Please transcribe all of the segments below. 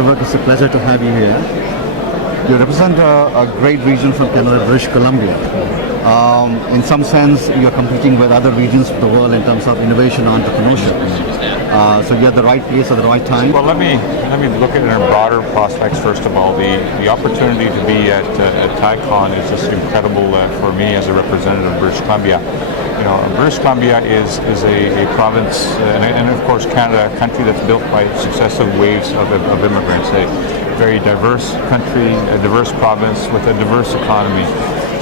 Mr. Virk, it's a pleasure to have you here. You represent a great region from Canada, British Columbia. In some sense, you're competing with other regions of the world in terms of innovation and entrepreneurship. So you're at the right place at the right time. Well, let me look at it in broader prospects. First of all, the opportunity to be at TiEcon is just incredible for me as a representative of British Columbia. You know, British Columbia is a province, and of course Canada, a country that's built by successive waves of immigrants. A very diverse country, a diverse province with a diverse economy.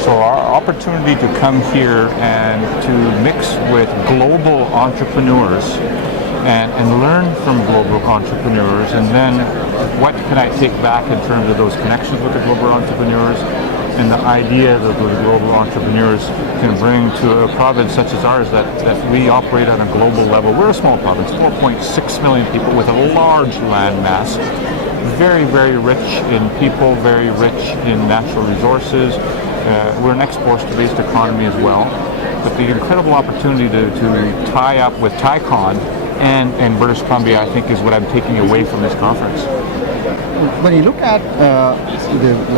So our opportunity to come here and to mix with global entrepreneurs and learn from global entrepreneurs, and then what can I take back in terms of those connections with the global entrepreneurs and the idea that those global entrepreneurs can bring to a province such as ours that we operate on a global level. We're a small province, 4.6 million people with a large land mass, very, very rich in people, very rich in natural resources. We're an exports-based economy as well. But the incredible opportunity to tie up with TiEcon and British Columbia, I think, is what I'm taking away from this conference. When you look at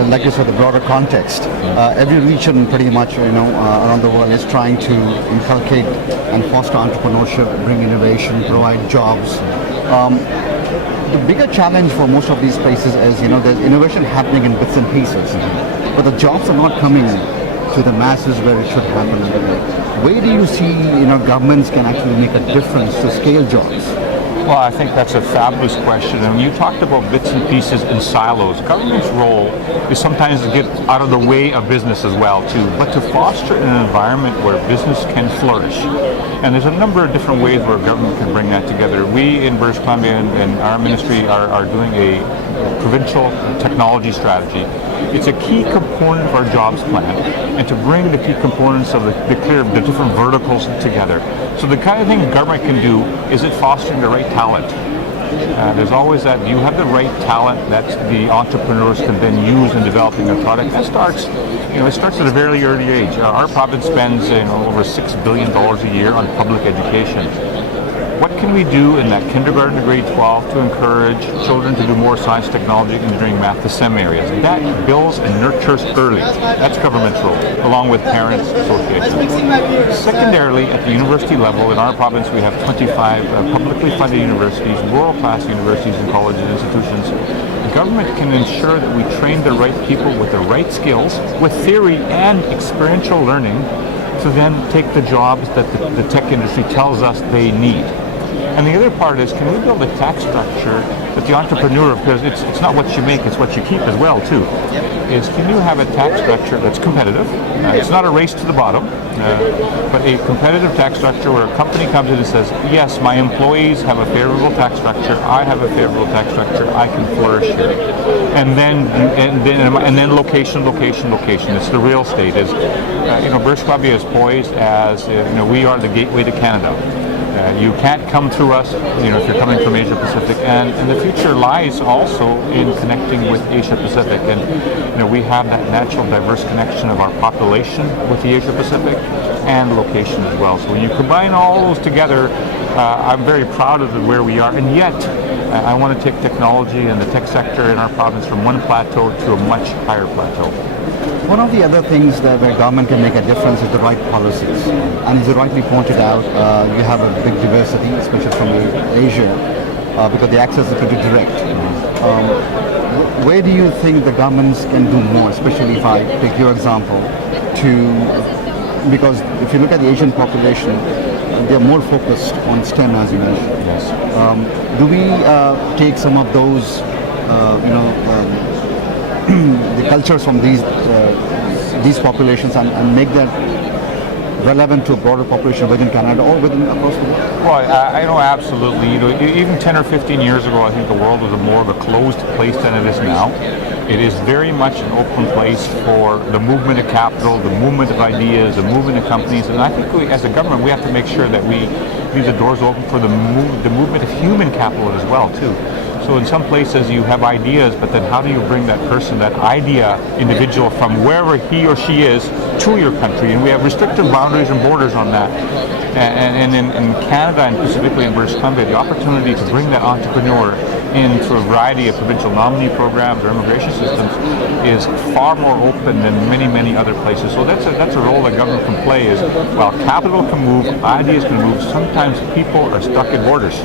like you said, the broader context, every region pretty much around the world is trying to inculcate and foster entrepreneurship, bring innovation, provide jobs. The bigger challenge for most of these places is there's innovation happening in bits and pieces, but the jobs are not coming to the masses where it should happen. Where do you see governments can actually make a difference to scale jobs? Well, I think that's a fabulous question. And you talked about bits and pieces and silos. Government's role is sometimes to get out of the way of business as well, too, but to foster an environment where business can flourish. And there's a number of different ways where government can bring that together. We in British Columbia and our ministry are doing a provincial technology strategy. It's a key component of our jobs plan, and to bring the key components of the different verticals together. So the kind of thing government can do is it fostering the right talent. There's always that, you have the right talent that the entrepreneurs can then use in developing their product. That starts, it starts at a very early age. Our province spends over $6 billion a year on public education. What can we do in that kindergarten to grade 12 to encourage children to do more science, technology, engineering, math, the STEM areas? That builds and nurtures early. That's government's role, along with parents' associations. Secondarily, at the university level, in our province, we have 25 publicly funded universities, world-class universities and colleges and institutions. The government can ensure that we train the right people with the right skills, with theory and experiential learning, to then take the jobs that the tech industry tells us they need. And the other part is, can we build a tax structure that the entrepreneur, because it's not what you make, it's what you keep as well, too, is can you have a tax structure that's competitive? It's not a race to the bottom, but a competitive tax structure where a company comes in and says, yes, my employees have a favorable tax structure, I have a favorable tax structure, I can flourish here. And then location. It's the real estate. British Columbia is poised as, we are the gateway to Canada. You can't come through us, if you're coming from Asia Pacific, and the future lies also in connecting with Asia Pacific. And we have that natural diverse connection of our population with the Asia Pacific and location as well. So when you combine all those together, I'm very proud of where we are, and yet I want to take technology and the tech sector in our province from one plateau to a much higher plateau. One of the other things that where government can make a difference is the right policies. And as you rightly pointed out, you have a big diversity, especially from Asia, because the access is pretty direct. Where do you think the governments can do more, especially if I take your example, because if you look at the Asian population, they're more focused on STEM, as you mentioned. Yes. Do we take some of those, the cultures from these populations and make that relevant to a broader population within Canada or within across the world? Well, I know absolutely. Even 10 or 15 years ago, I think the world was more of a closed place than it is now. It is very much an open place for the movement of capital, the movement of ideas, the movement of companies, and I think as a government we have to make sure that we leave the doors open for the movement of human capital as well, too. So in some places you have ideas, but then how do you bring that person, that idea individual from wherever he or she is to your country? And we have restrictive boundaries and borders on that. And in Canada and specifically in British Columbia, the opportunity to bring that entrepreneur into a variety of provincial nominee programs or immigration systems is far more open than many other places. So that's a role that government can play. Is while capital can move, ideas can move. Sometimes people are stuck at borders.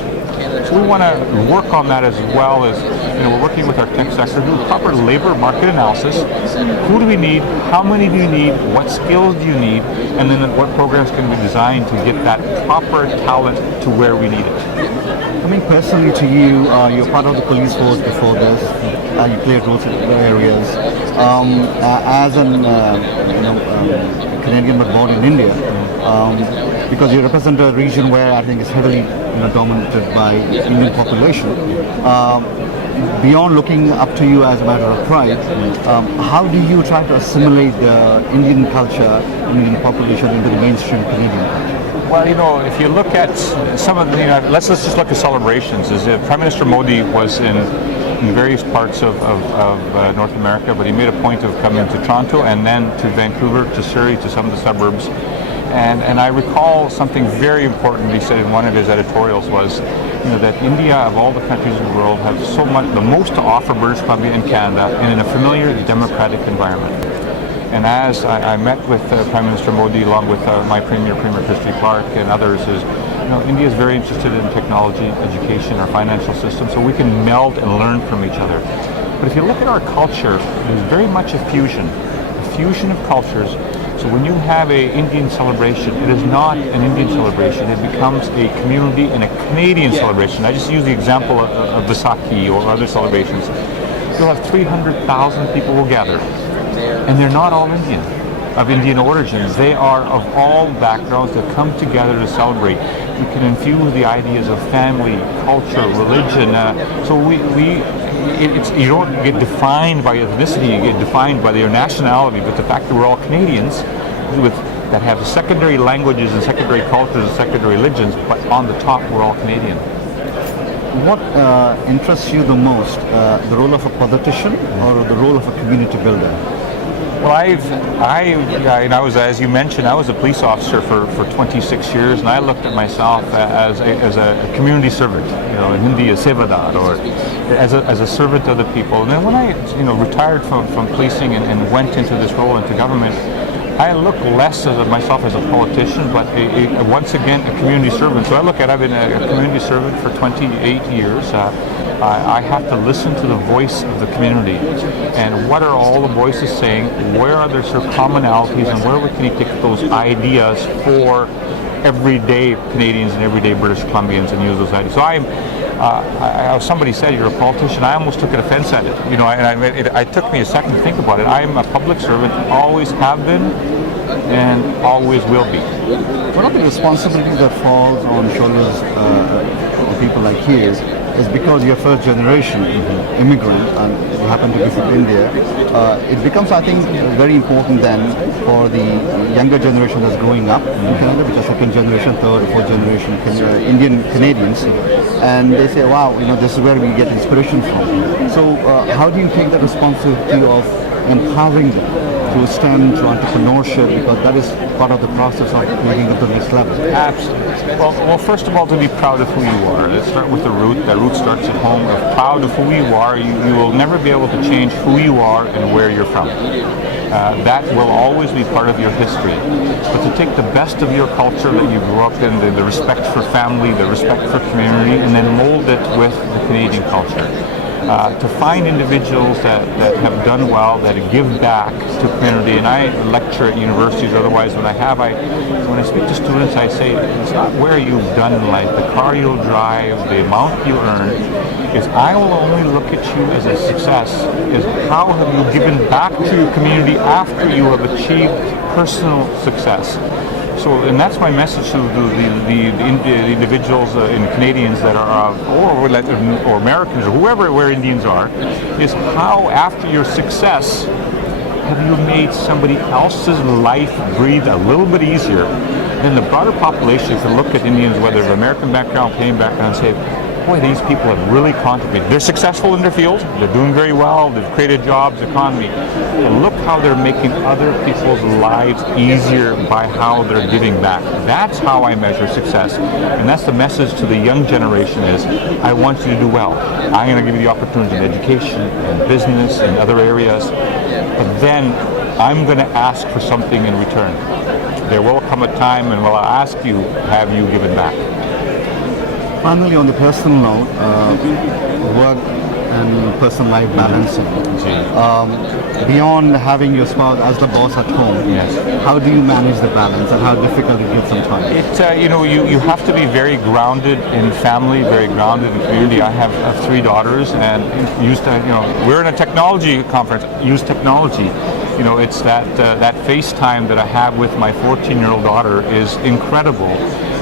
So we want to work on that as well as, we're working with our tech sector, do proper labor market analysis. Who do we need? How many do you need? What skills do you need? And then what programs can be designed to get that proper talent to where we need it. Coming personally to you, you're part of the police force before this. You played roles in other areas. As an Canadian but born in India, because you represent a region where I think is heavily dominated by Indian population. Beyond looking up to you as a matter of pride, how do you try to assimilate the Indian culture, Indian population into the mainstream Canadian culture? Well, if you look at some of the, let's just look at celebrations. Prime Minister Modi was in various parts of North America, but he made a point of coming to Toronto and then to Vancouver, to Surrey, to some of the suburbs. And I recall something very important he said in one of his editorials was, that India, of all the countries in the world, have the most to offer British Columbia and Canada, and in a familiar democratic environment. And as I met with Prime Minister Modi, along with my Premier Christy Clark, and others, is India is very interested in technology, education, our financial system, so we can meld and learn from each other. But if you look at our culture, there's very much a fusion of cultures. So when you have an Indian celebration, it is not an Indian celebration. It becomes a community and a Canadian celebration. I just use the example of Vaisakhi or other celebrations. You'll have 300,000 people will gather, and they're not all Indian, of Indian origins. They are of all backgrounds that come together to celebrate. We can infuse the ideas of family, culture, religion. You don't get defined by ethnicity, you get defined by your nationality, but the fact that we're all Canadians that have secondary languages and secondary cultures and secondary religions, but on the top we're all Canadian. What interests you the most, the role of a politician or the role of a community builder? Well, I was, as you mentioned, I was a police officer for 26 years, and I looked at myself as a community servant, in Hindi, a sevadar, or as a servant of the people. And then when I, retired from policing and went into this role into government, I look less at myself as a politician, but once again, a community servant. So I've been a community servant for 28 years. I have to listen to the voice of the community and what are all the voices saying, where are there sort of commonalities, and where can you take those ideas for everyday Canadians and everyday British Columbians and use those ideas. So somebody said you're a politician. I almost took an offense at it. It took me a second to think about it. I'm a public servant, always have been, and always will be. One of the responsibilities that falls on shoulders of people like you is because you're first generation immigrant and you happen to visit India, it becomes, I think, very important then for the younger generation that's growing up in Canada, which are second generation, third or fourth generation Indian Canadians, and they say, wow, this is where we get inspiration from. So how do you take the responsibility of empowering them to STEM, to entrepreneurship, because that is part of the process of making it to the next level? Absolutely. Well, first of all, to be proud of who you are. Let's start with the root. That root starts at home. If proud of who you are, you will never be able to change who you are and where you're from. That will always be part of your history. But to take the best of your culture that you grew up in, the respect for family, the respect for community, and then mold it with the Canadian culture. To find individuals that have done well, that give back to community, and I lecture at universities, otherwise when I speak to students, I say, it's not where you've done in life, the car you'll drive, the amount you earn, is I will only look at you as a success, is how have you given back to your community after you have achieved personal success. So, and that's my message to the individuals and Canadians that are, or Americans, or where Indians are, is how after your success have you made somebody else's life breathe a little bit easier. Then the broader population can look at Indians, whether of American background, Canadian background, and say, boy, these people have really contributed. They're successful in their field, they're doing very well, they've created jobs, economy. But look how they're making other people's lives easier by how they're giving back. That's how I measure success. And that's the message to the young generation is, I want you to do well. I'm going to give you the opportunity in education and business and other areas, but then I'm going to ask for something in return. There will come a time when I'll ask you, have you given back? Finally, on the personal note, work and personal life balancing. Beyond having your spouse as the boss at home, Yes. how do you manage the balance and how difficult it gets sometimes? You have to be very grounded in family, very grounded in community. I have 3 daughters, and we're in a technology conference. Use technology. It's that FaceTime that I have with my 14-year-old daughter is incredible.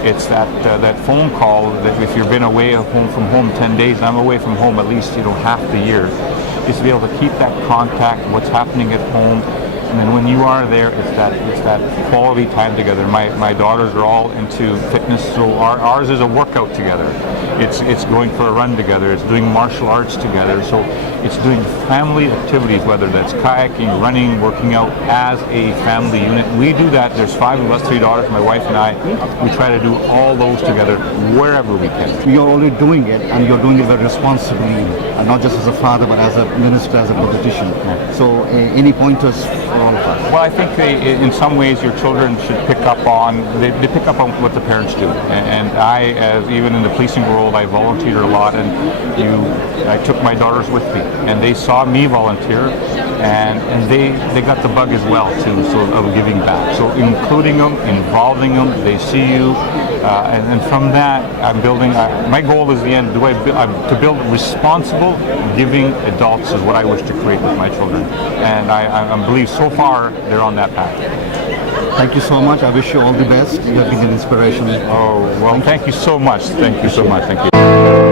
It's that phone call that if you've been away from home 10 days, I'm away from home at least half the year, is to be able to keep that contact, what's happening at home, and then when you are there, it's that quality time together. My daughters are all into fitness, so ours is a workout together. It's going for a run together. It's doing martial arts together. So it's doing family activities, whether that's kayaking, running, working out as a family unit. We do that. There's 5 of us, 3 daughters, my wife and I. We try to do all those together wherever we can. You're already doing it, and you're doing it very responsibly, and not just as a father, but as a minister, as a politician. So any pointers for all of us? Well, I think in some ways your children should pick up on what the parents do. And I, even in the policing world, I volunteered a lot, and I took my daughters with me, and they saw me volunteer, and they got the bug as well too, so of giving back. So including them, involving them, they see you, and from that I'm building. My goal is the end. To build responsible, giving adults is what I wish to create with my children, and I believe so far they're on that path. Thank you so much. I wish you all the best. You have been an inspiration. Oh, well, thank you so much. Thank you so much. Thank you.